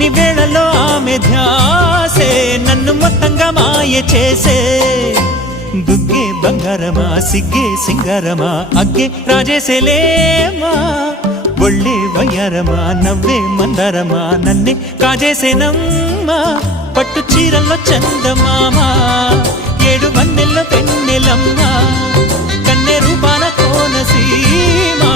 అన్ని వేళల్లో ఆమె ధ్యాసే నన్ను మొత్తంగా మాయ చేసే బుగ్గే బంగారమా సిగ్గే సింగారమా అగ్గే రాజేసేలేమా ఒళ్ళే వయ్యారమా నవ్వే మందారమా నన్నే కాజేసేనమ్మా పట్టు చీరల్లో చందమామా ఏడు వన్నెల్లో పెన్నెలమ్మా కన్నె రూపాన కోనసీమా